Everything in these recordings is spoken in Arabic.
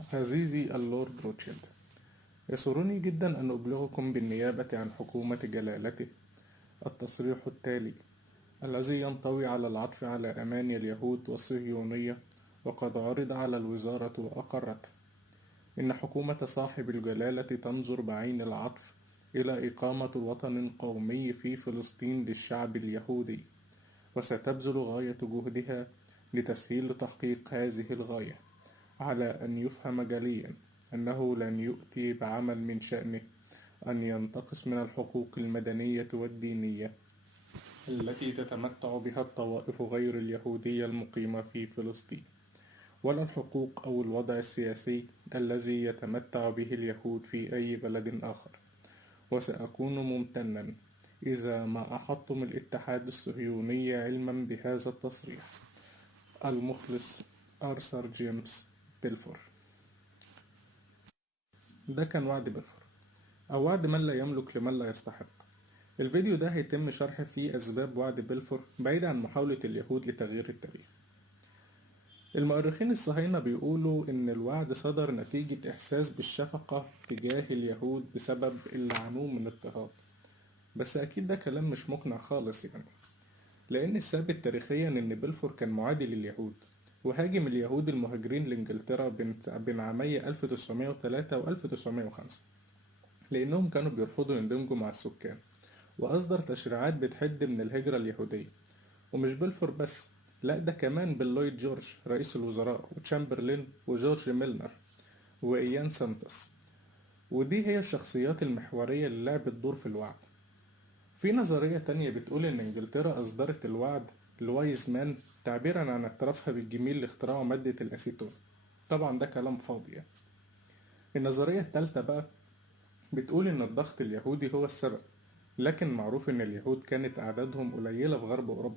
عزيزي اللورد روتشيلد، يسرني جدا أن أبلغكم بالنيابة عن حكومة جلالته التصريح التالي الذي ينطوي على العطف على أماني اليهود والصهيونية، وقد عرض على الوزارة وأقرته. إن حكومة صاحب الجلالة تنظر بعين العطف إلى إقامة وطن قومي في فلسطين للشعب اليهودي، وستبذل غاية جهدها لتسهيل تحقيق هذه الغاية، على أن يفهم جليا أنه لن يؤتي بعمل من شأنه أن ينتقص من الحقوق المدنية والدينية التي تتمتع بها الطوائف غير اليهودية المقيمة في فلسطين، ولا الحقوق أو الوضع السياسي الذي يتمتع به اليهود في أي بلد آخر. وسأكون ممتنا إذا ما أحطتم الاتحاد الصهيوني علما بهذا التصريح. المخلص آرثر جيمس بيلفور. ده كان وعد بلفور، أو وعد من لا يملك لمن لا يستحق. الفيديو ده هيتم شرح فيه أسباب وعد بلفور بعيد عن محاولة اليهود لتغيير التاريخ. المؤرخين الصهاينة بيقولوا إن الوعد صدر نتيجة إحساس بالشفقة تجاه اليهود بسبب اللي عانوه من اضطهاد، بس أكيد ده كلام مش مقنع خالص لأن الثابت تاريخيا إن بلفور كان معادي لليهود، وهاجم اليهود المهاجرين لإنجلترا بين عامي 1903 و 1905 لأنهم كانوا بيرفضوا يندمجوا مع السكان، وأصدر تشريعات بتحد من الهجرة اليهودية. ومش بلفور بس، لا ده كمان بلويد جورج رئيس الوزراء، وتشامبرلين، وجورج ميلنر، وإيان سانتس. ودي هي الشخصيات المحورية اللي لعبت دور في الوعد. في نظرية تانية بتقول إن إنجلترا أصدرت الوعد الوايز مان تعبيرا عن اعترافها بالجميل لاختراع مادة الأسيتون. طبعا ده كلام فاضي النظرية التالتة بقى بتقول إن الضغط اليهودي هو السبب، لكن معروف إن اليهود كانت أعدادهم قليلة في غرب أوروبا،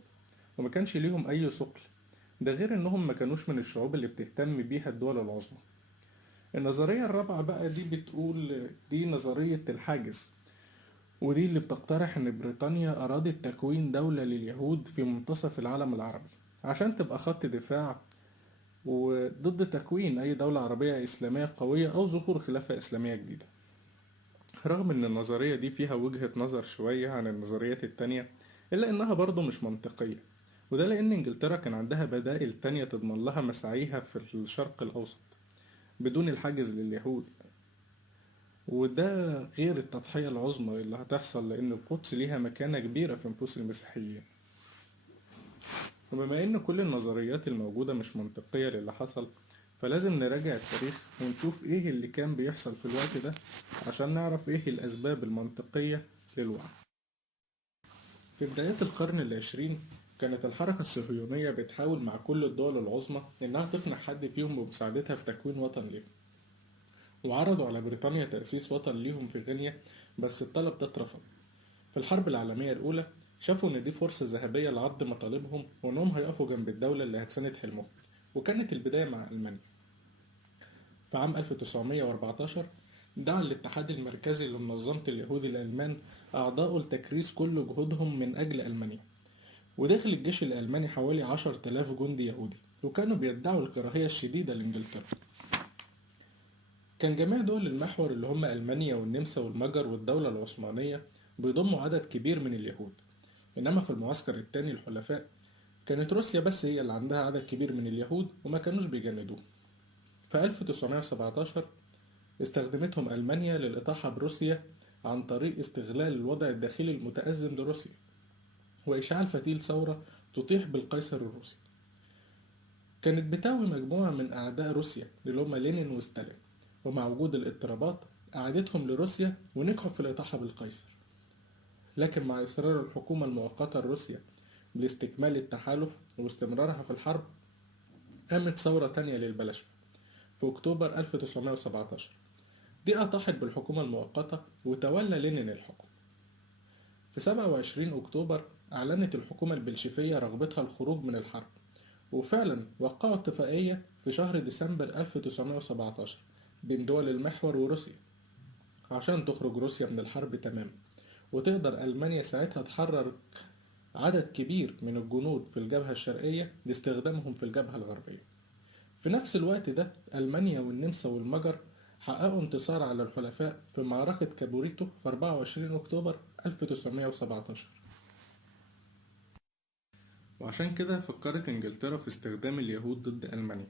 وما كانش ليهم أي ثقل، ده غير إنهم ما كانوش من الشعوب اللي بتهتم بيها الدول العظمى. النظرية الرابعة بقى دي بتقول دي نظرية الحاجز، ودي اللي بتقترح إن بريطانيا أرادت تكوين دولة لليهود في منتصف العالم العربي عشان تبقى خط دفاع وضد تكوين أي دولة عربية إسلامية قوية أو ظهور خلافة إسلامية جديدة. رغم إن النظرية دي فيها وجهة نظر شوية عن النظريات التانية، إلا إنها برضه مش منطقية، وده لأن إنجلترا كان عندها بدائل تانية تضمن لها مساعيها في الشرق الأوسط بدون الحاجز لليهود، وده غير التضحية العظمى اللي هتحصل لأن القدس ليها مكانة كبيرة في نفوس المسيحيين. وبما إن كل النظريات الموجودة مش منطقية للي حصل، فلازم نراجع التاريخ ونشوف إيه اللي كان بيحصل في الوقت ده عشان نعرف إيه الأسباب المنطقية للوعي. في بدايات القرن العشرين كانت الحركة الصهيونية بتحاول مع كل الدول العظمى إنها تقنع حد فيهم بمساعدتها في تكوين وطن ليهم، وعرضوا على بريطانيا تأسيس وطن ليهم في غينيا، بس الطلب ده اترفض. في الحرب العالمية الأولى شافوا إن دي فرصة ذهبية لعرض مطالبهم وإنهم هيقفوا جنب الدولة اللي هتساند حلمهم، وكانت البداية مع ألمانيا. في عام 1914 دعا الاتحاد المركزي لمنظمة اليهود الألمان أعضاءه لتكريس كل جهودهم من أجل ألمانيا، وداخل الجيش الألماني حوالي 10,000 جندي يهودي، وكانوا بيدعوا الكراهية الشديدة لإنجلترا. كان جميع دول المحور اللي هم ألمانيا والنمسا والمجر والدولة العثمانية بيضموا عدد كبير من اليهود، إنما في المعسكر التاني الحلفاء كانت روسيا بس هي اللي عندها عدد كبير من اليهود وما كانوش بيجندوه. في 1917 استخدمتهم ألمانيا للإطاحة بروسيا عن طريق استغلال الوضع الداخلي المتأزم لروسيا وإشعال فتيل ثورة تطيح بالقيصر الروسي. كانت بتاوي مجموعة من أعداء روسيا اللي هم لينين وستالين، ومع وجود الاضطرابات أعادتهم لروسيا ونجحوا في الإطاحة بالقيصر. لكن مع إصرار الحكومة المؤقتة لروسيا باستكمال التحالف واستمرارها في الحرب، قامت ثورة تانية للبلشفة في أكتوبر 1917. دي أطاحت بالحكومة المؤقتة وتولى لينين الحكم. في 27 أكتوبر أعلنت الحكومة البلشفية رغبتها الخروج من الحرب، وفعلا وقعوا اتفاقية في شهر ديسمبر 1917 بين دول المحور وروسيا عشان تخرج روسيا من الحرب تماما، وتقدر ألمانيا ساعتها تحرر عدد كبير من الجنود في الجبهة الشرقية لاستخدامهم في الجبهة الغربية. في نفس الوقت ده ألمانيا والنمسا والمجر حققوا انتصار على الحلفاء في معركة كابوريتو في 24 أكتوبر 1917. وعشان كده فكرت إنجلترا في استخدام اليهود ضد ألمانيا،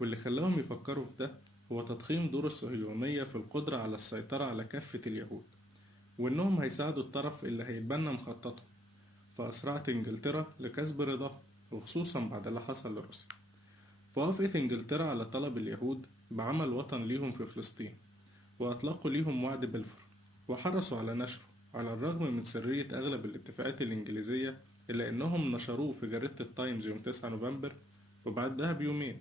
واللي خلاهم يفكروا في ده هو تضخيم دور الصهيونية في القدرة على السيطرة على كافة اليهود، وإنهم هيساعدوا الطرف اللي هيتبنى مخططه. فأسرعت إنجلترا لكسب رضاه، وخصوصا بعد اللي حصل لروسيا. فوافقت إنجلترا على طلب اليهود بعمل وطن ليهم في فلسطين، وأطلقوا ليهم وعد بلفور، وحرصوا على نشره على الرغم من سرية أغلب الاتفاقات الإنجليزية، إلا أنهم نشروه في جريدة التايمز يوم 9 نوفمبر، وبعدها بيومين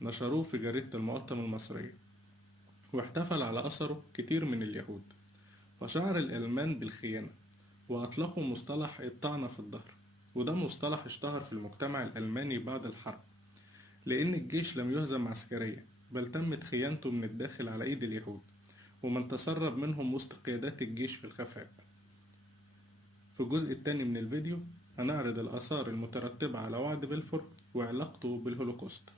نشروه في جريدة المقطم المصرية، واحتفل على أثره كتير من اليهود. فشعر الألمان بالخيانة، وأطلقوا مصطلح الطعنة في الظهر، وده مصطلح اشتهر في المجتمع الألماني بعد الحرب، لأن الجيش لم يهزم عسكريا، بل تمت خيانته من الداخل على أيدي اليهود، ومن تسرب منهم وسط قيادات الجيش في الخفاء. في الجزء الثاني من الفيديو هنعرض الآثار المترتبة على وعد بلفور وعلاقته بالهولوكوست.